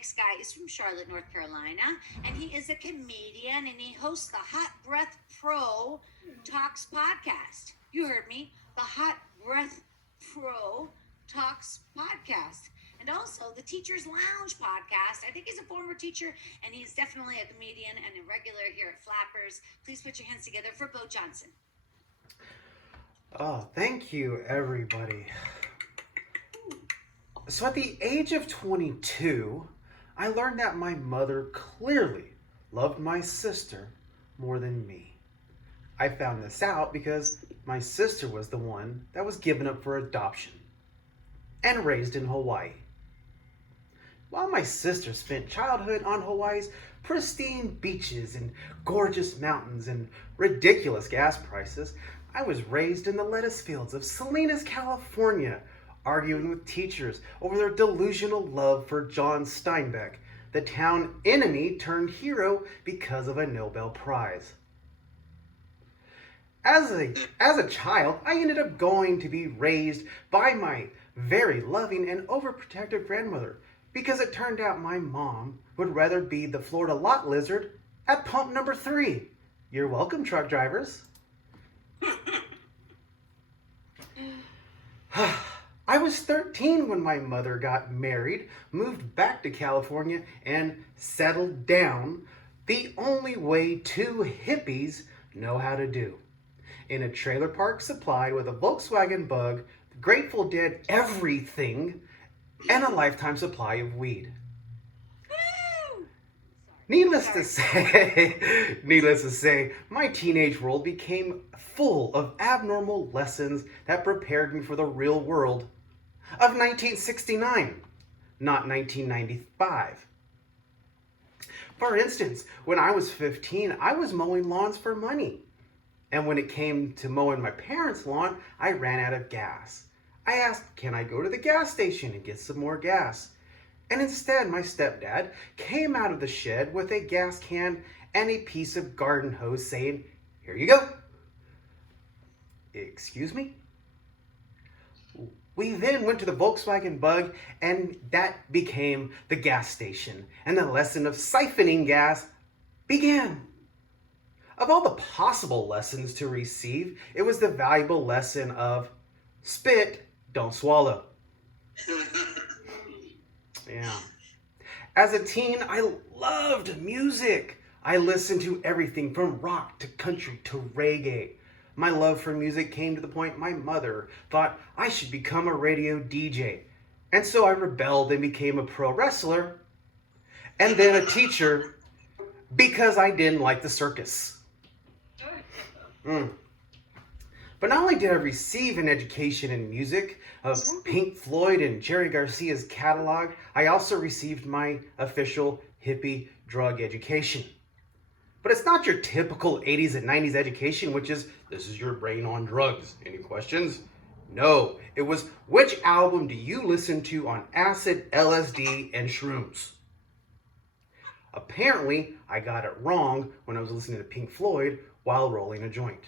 next guy is from Charlotte, North Carolina, and he is a comedian and he hosts the Hot Breath Pro Talks podcast. You heard me, the Hot Breath Pro Talks podcast. And also the Teacher's Lounge podcast. I think he's a former teacher and he's definitely a comedian and a regular here at Flappers. Please put your hands together for Bo Johnson. Oh, thank you, everybody. So at the age of 22, I learned that my mother clearly loved my sister more than me. I found this out because my sister was the one that was given up for adoption and raised in Hawaii. While my sister spent childhood on Hawaii's pristine beaches and gorgeous mountains and ridiculous gas prices, I was raised in the lettuce fields of Salinas, California, arguing with teachers over their delusional love for John Steinbeck, the town enemy turned hero because of a Nobel Prize. As a child, I ended up going to be raised by my very loving and overprotective grandmother because it turned out my mom would rather be the Florida lot lizard at pump number 3. You're welcome, truck drivers. I was 13 when my mother got married, moved back to California, and settled down the only way two hippies know how to do. In a trailer park supplied with a Volkswagen Bug, Grateful Dead everything, and a lifetime supply of weed. Needless to say, my teenage world became full of abnormal lessons that prepared me for the real world of 1969, not 1995. For instance, when I was 15, I was mowing lawns for money. And when it came to mowing my parents' lawn, I ran out of gas. I asked, can I go to the gas station and get some more gas? And instead, my stepdad came out of the shed with a gas can and a piece of garden hose saying, here you go. Excuse me? We then went to the Volkswagen Bug and that became the gas station. And the lesson of siphoning gas began. Of all the possible lessons to receive, it was the valuable lesson of spit, don't swallow. Yeah. As a teen, I loved music. I listened to everything from rock to country to reggae. My love for music came to the point my mother thought I should become a radio DJ. And so I rebelled and became a pro wrestler and then a teacher because I didn't like the circus. But not only did I receive an education in music of Pink Floyd and Jerry Garcia's catalog, I also received my official hippie drug education. But it's not your typical 80s and 90s education, which is, this is your brain on drugs. Any questions? No, it was, which album do you listen to on acid, LSD, and shrooms? Apparently, I got it wrong when I was listening to Pink Floyd while rolling a joint.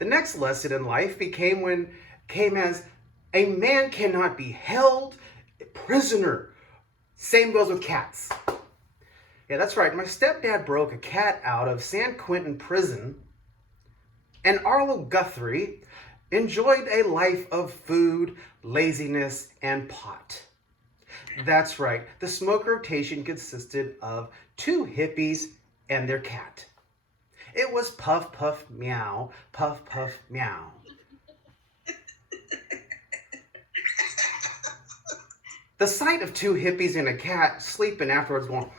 The next lesson in life came as a man cannot be held prisoner. Same goes with cats. Yeah, that's right. My stepdad broke a cat out of San Quentin prison, and Arlo Guthrie enjoyed a life of food, laziness, and pot. That's right. The smoke rotation consisted of 2 hippies and their cat. It was puff, puff, meow, puff, puff, meow. The sight of 2 hippies and a cat sleeping afterwards going,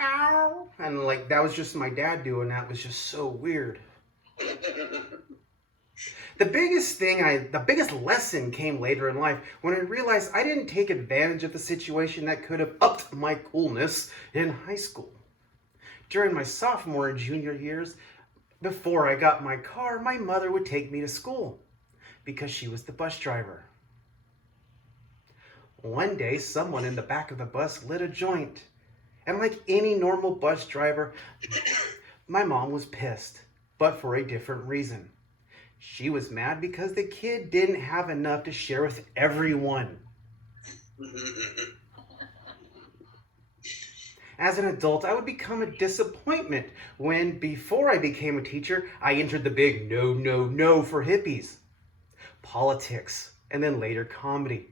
ow, and like that was just my dad doing that was just so weird. The biggest lesson came later in life when I realized I didn't take advantage of the situation that could have upped my coolness in high school. During my sophomore and junior years, before I got my car, my mother would take me to school because she was the bus driver. One day, someone in the back of the bus lit a joint. And like any normal bus driver, my mom was pissed, but for a different reason. She was mad because the kid didn't have enough to share with everyone. As an adult, I would become a disappointment when, before I became a teacher, I entered the big no, no, no for hippies, politics, and then later comedy.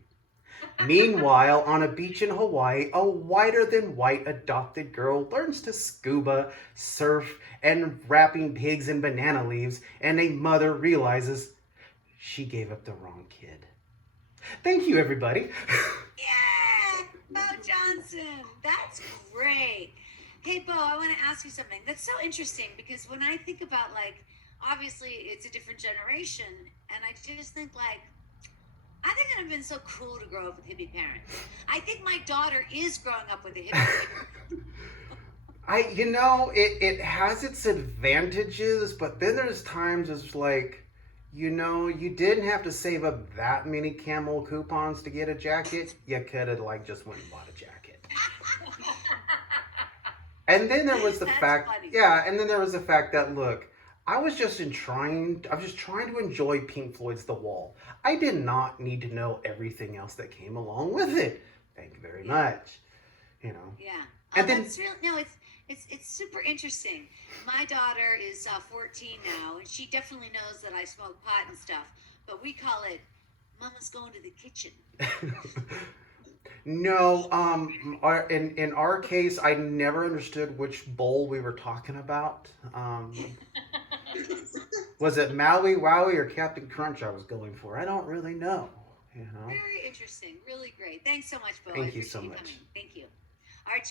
Meanwhile, on a beach in Hawaii, a whiter than white adopted girl learns to scuba, surf, and wrapping pigs in banana leaves, and a mother realizes she gave up the wrong kid. Thank you, everybody. Yeah, Bo Johnson. That's great. Hey, Bo, I want to ask you something. That's so interesting because when I think about, like, obviously it's a different generation, and I just think, like, I think it would have been so cool to grow up with hippie parents. I think my daughter is growing up with a hippie. It has its advantages, but then there's times it's like, you didn't have to save up that many camel coupons to get a jacket. You could have just went and bought a jacket. And then there was the fact, funny. yeah, and then there was the fact that, look, I was just trying to enjoy Pink Floyd's The Wall. I did not need to know everything else that came along with it. Thank you very much. Yeah. And then, that's real. No, it's super interesting. My daughter is 14 now, and she definitely knows that I smoke pot and stuff. But we call it "Mama's going to the kitchen." no, in our case, I never understood which bowl we were talking about. Was it Maui Wowie or Captain Crunch I was going for? I don't really know. Very interesting. Really great. Thanks so much, Bo. Thank I you so appreciate much. coming. Thank you. All right, you guys.